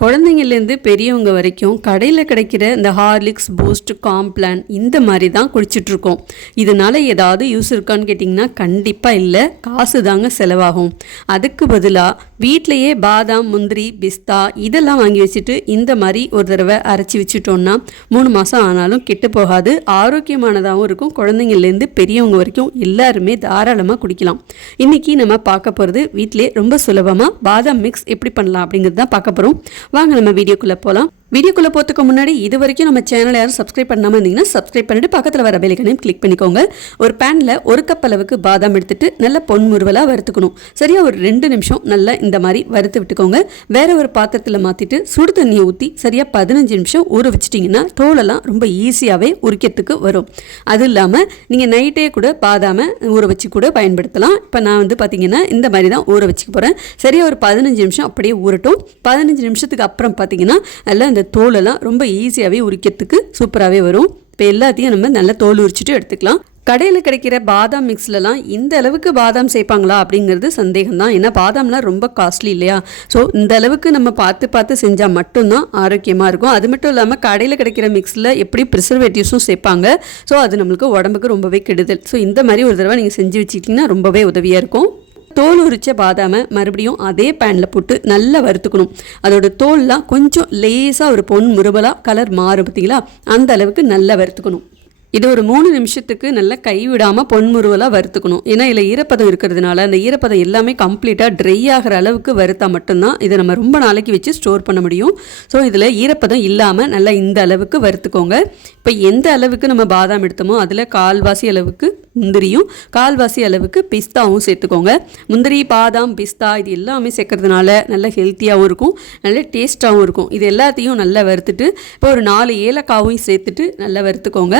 குழந்தைங்கள்லேருந்து பெரியவங்க வரைக்கும் கடையில் கிடைக்கிற இந்த ஹார்லிக்ஸ், பூஸ்ட், காம்ப்ளான் இந்த மாதிரி தான் குடிச்சிட்ருக்கோம். இதனால் ஏதாவது யூஸ் இருக்கான்னு கேட்டிங்கன்னா கண்டிப்பாக இல்லை, காசு தாங்க செலவாகும். அதுக்கு பதிலாக வீட்டிலையே பாதாம், முந்திரி, பிஸ்தா இதெல்லாம் வாங்கி வச்சுட்டு இந்த மாதிரி ஒரு தடவை அரைச்சி வச்சுட்டோன்னா 3 மாதம் ஆனாலும் கெட்டு போகாது, ஆரோக்கியமானதாகவும் இருக்கும். குழந்தைங்கள்லேருந்து பெரியவங்க வரைக்கும் எல்லாருமே தாராளமாக குடிக்கலாம். இன்றைக்கி நம்ம பார்க்க போகிறது வீட்டிலே ரொம்ப சுலபமாக பாதாம் மிக்ஸ் எப்படி பண்ணலாம் அப்படிங்கிறது தான் பார்க்க போகிறோம். வாங்க நம்ம வீடியோக்குள்ளே போகலாம். வீடியோக்குள்ளே போகிறதுக்கு முன்னாடி இது வரைக்கும் நம்ம சேனலை யாரும் சப்ஸ்கிரைப் பண்ணாமல் இருந்தீங்கன்னா சப்ஸ்கிரைப் பண்ணிட்டு பக்கத்தில் வர பெல் ஐகானையும் கிளிக் பண்ணிக்கோங்க. ஒரு பேனில் 1 கப் அளவுக்கு பாதாம் எடுத்துட்டு நல்லா பொன்முறுவலாக வறுத்துக்கணும். சரியா ஒரு 2 நிமிஷம் நல்லா இந்த மாதிரி வறுத்து விட்டுக்கோங்க. வேற ஒரு பாத்திரத்தில் மாற்றிட்டு சுடு தண்ணியை ஊற்றி சரியாக 15 நிமிஷம் ஊற வச்சிட்டிங்கன்னா தோலெல்லாம் ரொம்ப ஈஸியாகவே உரிக்கிறதுக்கு வரும். அது இல்லாமல் நீங்கள் நைட்டே கூட பாதாமை ஊற வச்சு கூட பயன்படுத்தலாம். இப்போ நான் பார்த்தீங்கன்னா இந்த மாதிரி தான் ஊற வச்சுக்க போகிறேன். சரியாக ஒரு 15 நிமிஷம் அப்படியே ஊறட்டும். 15 நிமிஷத்துக்கு அப்புறம் பார்த்தீங்கன்னா நல்லா இந்த தோலெல்லாம் ரொம்ப ஈஸியாகவே உரிக்கிறதுக்கு சூப்பராகவே வரும். இப்போ எல்லாத்தையும் நம்ம நல்லா தோல் உரிச்சிட்டு எடுத்துக்கலாம். கடையில் கிடைக்கிற பாதாம் மிக்ஸ்லலாம் இந்த அளவுக்கு பாதாம் சேர்ப்பாங்களா அப்படிங்கிறது சந்தேகம் தான். ஏன்னா பாதாம்லாம் ரொம்ப காஸ்ட்லி இல்லையா? ஸோ இந்த அளவுக்கு நம்ம பார்த்து செஞ்சால் மட்டும்தான் ஆரோக்கியமாக இருக்கும். அது மட்டும் இல்லாமல் கடையில் கிடைக்கிற மிக்ஸில் எப்படி ப்ரிசர்வேட்டிவ்ஸும் சேர்ப்பாங்க. ஸோ அது நம்மளுக்கு உடம்புக்கு ரொம்பவே கெடுதல். ஸோ இந்த மாதிரி ஒரு தடவை நீங்கள் செஞ்சு வச்சுக்கிட்டிங்கன்னா ரொம்பவே உதவியாக இருக்கும். தோல் உரிச்ச பாதாமை மறுபடியும் அதே பேனில் போட்டு நல்லா வறுத்துக்கணும். அதோட தோல்லாம் கொஞ்சம் லேசாக ஒரு பொன் முறுவலாக கலர் மாறும் பார்த்தீங்களா, அந்த அளவுக்கு நல்லா வறுத்துக்கணும். இது ஒரு 3 நிமிஷத்துக்கு நல்லா கைவிடாமல் பொன்முறுவலாக வறுத்துக்கணும். ஏன்னா இதில் ஈரப்பதம் இருக்கிறதுனால அந்த ஈரப்பதம் எல்லாமே கம்ப்ளீட்டாக ட்ரை ஆகிற அளவுக்கு வறுத்தா மட்டும்தான் இதை நம்ம ரொம்ப நாளைக்கு வச்சு ஸ்டோர் பண்ண முடியும். ஸோ இதில் ஈரப்பதம் இல்லாமல் நல்லா இந்த அளவுக்கு வறுத்துக்கோங்க. இப்போ எந்த அளவுக்கு நம்ம பாதாம் எடுத்தோமோ அதில் 1/4 அளவுக்கு முந்திரியும் 1/4 அளவுக்கு பிஸ்தாவும் சேர்த்துக்கோங்க. முந்திரி, பாதாம், பிஸ்தா இது எல்லாமே சேர்க்கறதுனால நல்ல ஹெல்த்தியாகவும் இருக்கும், நல்ல டேஸ்ட்டாகவும் இருக்கும். இது எல்லாத்தையும் நல்லா வறுத்துட்டு இப்போ ஒரு 4 ஏலக்காவும் சேர்த்துட்டு நல்லா வறுத்துக்கோங்க.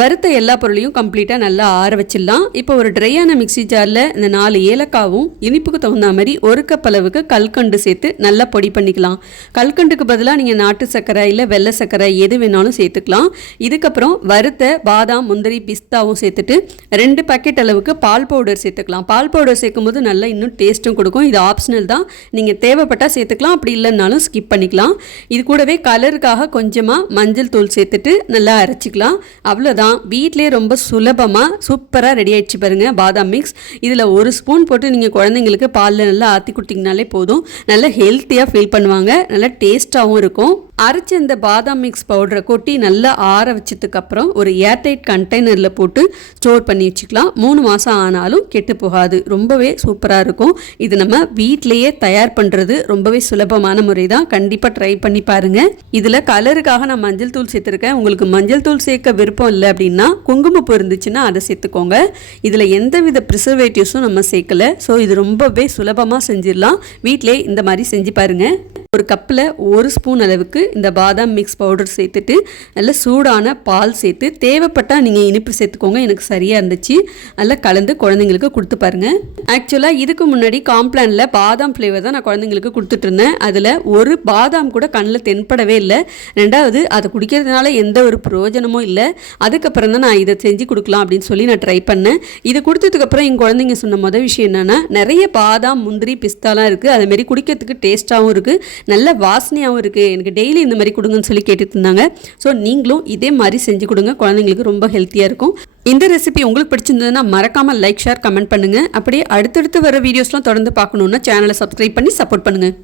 வறுத்த எல்லா பொருளையும் கம்ப்ளீட்டாக நல்லா ஆற வச்சிடலாம். இப்போ ஒரு ட்ரையான மிக்ஸி ஜாரில் இந்த 4 ஏலக்காவும் இனிப்புக்கு தகுந்த மாதிரி 1 கப் அளவுக்கு கல்கண்டு சேர்த்து நல்லா பொடி பண்ணிக்கலாம். கல்கண்டுக்கு பதிலாக நீங்கள் நாட்டு சர்க்கரை இல்லை வெள்ளை சர்க்கரை எது வேணாலும் சேர்த்துக்கலாம். இதுக்கப்புறம் வறுத்த பாதாம், முந்திரி, பிஸ்தாவும் சேர்த்துட்டு 2 பாக்கெட் அளவுக்கு பால் பவுடர் சேர்த்துக்கலாம். பால் பவுடர் சேர்க்கும் போது நல்லா இன்னும் டேஸ்ட்டும் கொடுக்கும். இது ஆப்ஷனல் தான், நீங்கள் தேவைப்பட்டால் சேர்த்துக்கலாம், அப்படி இல்லைன்னாலும் ஸ்கிப் பண்ணிக்கலாம். இது கூடவே கலருக்காக கொஞ்சமாக மஞ்சள் தூள் சேர்த்துட்டு நல்லா அரைச்சிக்கலாம். அவ்வளோதான், வீட்டிலே ரொம்ப சுலபமாக சூப்பராக ரெடி ஆயிடுச்சு பாருங்கள் பாதாம் மிக்ஸ். இதில் 1 ஸ்பூன் போட்டு நீங்கள் குழந்தைங்களுக்கு பாலில் நல்லா ஆற்றி கொடுத்தீங்கனாலே போதும், நல்லா ஹெல்த்தியாக ஃபீல் பண்ணுவாங்க, நல்லா டேஸ்ட்டாகவும் இருக்கும். அரைச்ச இந்த பாதாம் மிக்ஸ் பவுடரை கொட்டி நல்லா ஆற வச்சதுக்கப்புறம் ஒரு ஏர்டைட் கண்டெய்னரில் போட்டு ஸ்டோர் பண்ணி வச்சுக்கலாம். 3 மாதம் ஆனாலும் கெட்டு போகாது, ரொம்பவே சூப்பராக இருக்கும். இது நம்ம வீட்டிலையே தயார் பண்ணுறது ரொம்பவே சுலபமான முறை தான், கண்டிப்பாக ட்ரை பண்ணி பாருங்கள். இதில் கலருக்காக நான் மஞ்சள் தூள் சேர்த்துருக்கேன். உங்களுக்கு மஞ்சள் தூள் சேர்க்க விருப்பம் இல்லை அப்படின்னா குங்குமப்பூ இருந்துச்சுன்னா அதை சேர்த்துக்கோங்க. இதில் எந்தவித ப்ரிசர்வேட்டிவ்ஸும் நம்ம சேர்க்கலை. ஸோ இது ரொம்பவே சுலபமாக செஞ்சிடலாம். வீட்டிலே இந்த மாதிரி செஞ்சு பாருங்கள். ஒரு கப்பில் 1 ஸ்பூன் அளவுக்கு இந்த பாதாம் மிக்ஸ் பவுடர் சேர்த்துட்டு நல்லா சூடான பால் சேர்த்து தேவைப்பட்டால் நீங்கள் இனிப்பு சேர்த்துக்கோங்க. எனக்கு சரியாக இருந்துச்சு. நல்லா கலந்து குழந்தைங்களுக்கு கொடுத்து பாருங்கள். ஆக்சுவலாக இதுக்கு முன்னாடி காம்ப்ளானில் பாதாம் ஃப்ளேவர் தான் நான் குழந்தைங்களுக்கு கொடுத்துட்டு இருந்தேன். அதில் ஒரு பாதாம் கூட கண்ணில் தென்படவே இல்லை. 2வது அதை குடிக்கிறதுனால எந்த ஒரு பிரயோஜனமும் இல்லை. அதுக்கப்புறம் தான் நான் இதை செஞ்சு கொடுக்கலாம் அப்படின்னு சொல்லி நான் ட்ரை பண்ணேன். இது கொடுத்ததுக்கப்புறம் எங்கள் குழந்தைங்க சொன்ன மொதல் விஷயம் என்னென்னா, நிறைய பாதாம், முந்திரி, பிஸ்தாலாம் இருக்குது, அதுமாரி குடிக்கிறதுக்கு டேஸ்ட்டாகவும் இருக்குது, நல்ல வாசனையாகவும் இருக்குது, எனக்கு டெய்லி இந்த மாதிரி கொடுங்கன்னு சொல்லி கேட்டுட்டு இருந்தாங்க. ஸோ நீங்களும் இதே மாதிரி செஞ்சு கொடுங்க, குழந்தைங்களுக்கு ரொம்ப ஹெல்த்தியாக இருக்கும். இந்த ரெசிபி உங்களுக்கு பிடிச்சிருந்ததுன்னா மறக்காமல் லைக், ஷேர், கமெண்ட் பண்ணுங்கள். அப்படியே அடுத்தடுத்து வர வீடியோஸ்லாம் தொடர்ந்து பார்க்கணுன்னா சேனலை சப்ஸ்கிரைப் பண்ணி சப்போர்ட் பண்ணுங்கள்.